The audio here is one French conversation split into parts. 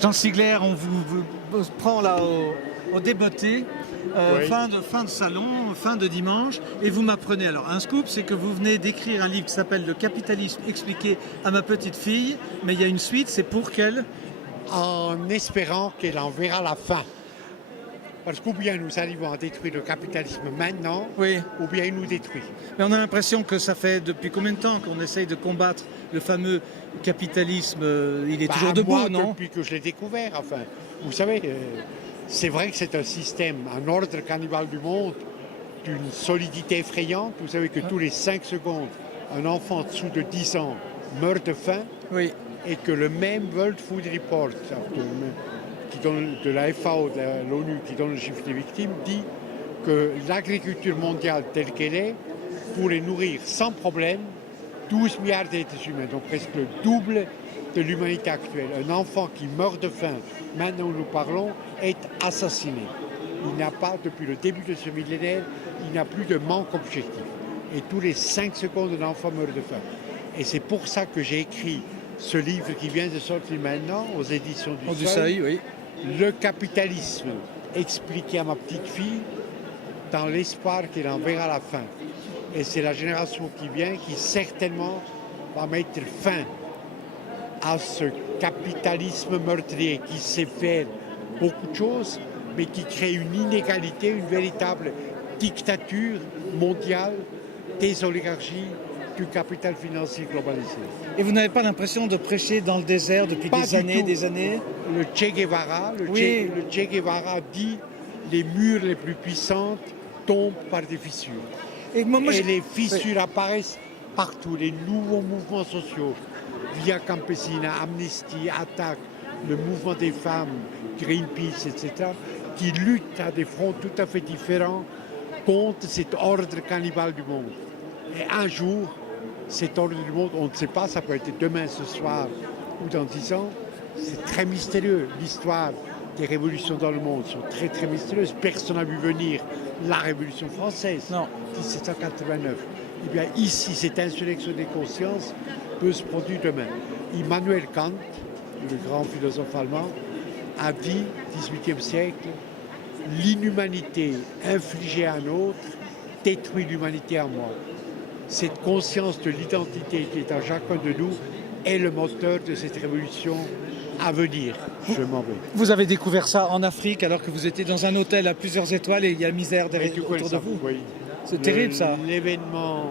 Jean Sigler, on vous prend là au débeauté, Oui. fin de salon, fin de dimanche, et vous m'apprenez alors un scoop, c'est que vous venez d'écrire un livre qui s'appelle Le capitalisme expliqué à ma petite fille, mais il y a une suite, c'est pour qu'elle... En espérant qu'elle en verra la fin. Parce qu'ou bien nous arrivons à détruire le capitalisme maintenant, Oui, ou bien il nous détruit. mais on a l'impression que ça fait depuis combien de temps qu'on essaye de combattre le fameux capitalisme, il est toujours debout, moi, non? depuis que je l'ai découvert, enfin. Vous savez, c'est vrai que c'est un système, un ordre cannibale du monde, d'une solidité effrayante. Vous savez que tous les 5 secondes, un enfant en dessous de 10 ans meurt de faim, Oui. et que le même World Food Report, qui donne de la FAO, de l'ONU, qui donne le chiffre des victimes, dit que l'agriculture mondiale telle qu'elle est pourrait nourrir sans problème 12 milliards d'êtres humains, donc presque le double de l'humanité actuelle. Un enfant qui meurt de faim, maintenant où nous parlons, est assassiné. Il n'a pas, depuis le début de ce millénaire, il n'y a plus de manque objectif. Et tous les 5 secondes, un enfant meurt de faim. Et c'est pour ça que j'ai écrit ce livre qui vient de sortir maintenant aux éditions du Seuil, oui. Le capitalisme expliqué à ma petite fille dans l'espoir qu'elle en verra la fin. Et c'est la génération qui vient qui certainement va mettre fin à ce capitalisme meurtrier qui sait faire beaucoup de choses, mais qui crée une inégalité, une véritable dictature mondiale des oligarchies, du capital financier globalisé. Et vous n'avez pas l'impression de prêcher dans le désert depuis Pas des du années, tout. des années? Le Che Guevara, Oui. le Che Guevara dit les murs les plus puissantes tombent par des fissures. Et Et les fissures apparaissent partout, les nouveaux mouvements sociaux, Via Campesina, Amnesty, Attac, le mouvement des femmes, Greenpeace, etc., qui luttent à des fronts tout à fait différents contre cet ordre cannibale du monde. Et un jour, cet ordre du monde, on ne sait pas, ça peut être demain, ce soir ou dans 10 ans, c'est très mystérieux. L'histoire des révolutions dans le monde sont très très mystérieuses. Personne n'a vu venir la Révolution française, Non. 1789. Eh bien ici, cette insurrection des consciences peut se produire demain. Immanuel Kant, le grand philosophe allemand, a dit, 18e siècle, l'inhumanité infligée à un autre détruit l'humanité en moi. Cette conscience de l'identité qui est en chacun de nous est le moteur de cette révolution à venir. Je m'en vais. Vous avez découvert ça en Afrique alors que vous étiez dans un hôtel à plusieurs étoiles et il y a la misère Mais derrière tu connais autour ça, de vous. oui. C'est terrible ça. L'événement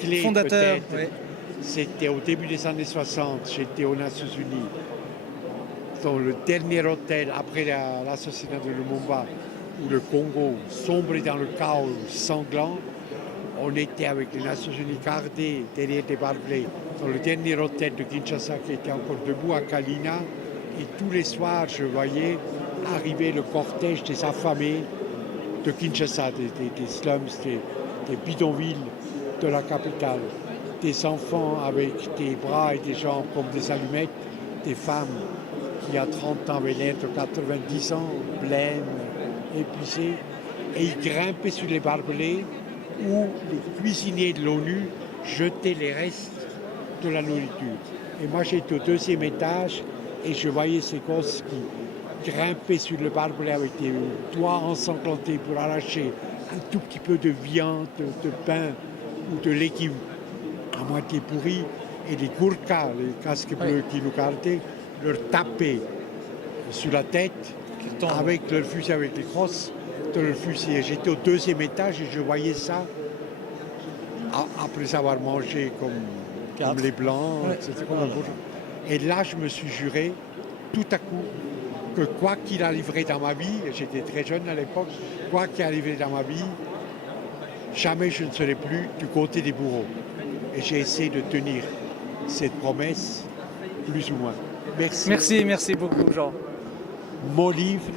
clé Fondateur. peut-être, Oui. c'était au début des années 60, j'étais aux Nations Unies, dans le dernier hôtel après l'assassinat de Lumumba, où le Congo sombrait dans le chaos sanglant. On était avec les Nations Unies gardées derrière des barbelés dans le dernier hôtel de Kinshasa qui était encore debout à Kalina. Et tous les soirs, je voyais arriver le cortège des affamés de Kinshasa, des slums, des bidonvilles de la capitale. Des enfants avec des bras et des jambes comme des allumettes, des femmes qui à 30 ans avaient l'air de 90 ans, blêmes, épuisées. Et ils grimpaient sur les barbelés où les cuisiniers de l'ONU jetaient les restes de la nourriture. Et moi j'étais au 2e étage et je voyais ces gosses qui grimpaient sur le barbelé avec des doigts ensanglantés pour arracher un tout petit peu de viande, de pain ou de lait à moitié pourri. Et les Gourkas, les casques bleus qui nous gardaient, leur tapaient sur la tête avec leur fusil, avec les crosses de leur fusil. Et j'étais au 2e étage et je voyais ça après avoir mangé comme les Blancs, etc. Et là, je me suis juré, tout à coup, que quoi qu'il arriverait dans ma vie, et j'étais très jeune à l'époque, quoi qu'il arriverait dans ma vie, jamais je ne serai plus du côté des bourreaux. Et j'ai essayé de tenir cette promesse, plus ou moins. Merci. Merci beaucoup Jean. Mon livre,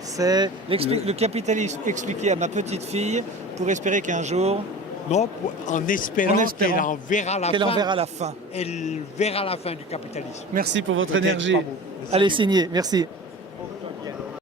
C'est le capitalisme expliqué à ma petite fille pour espérer qu'un jour... non, en espérant qu'elle en verra la fin. fin. Elle verra la fin du capitalisme. Merci pour votre Peut-être énergie. pas beau. Allez, signez. Merci.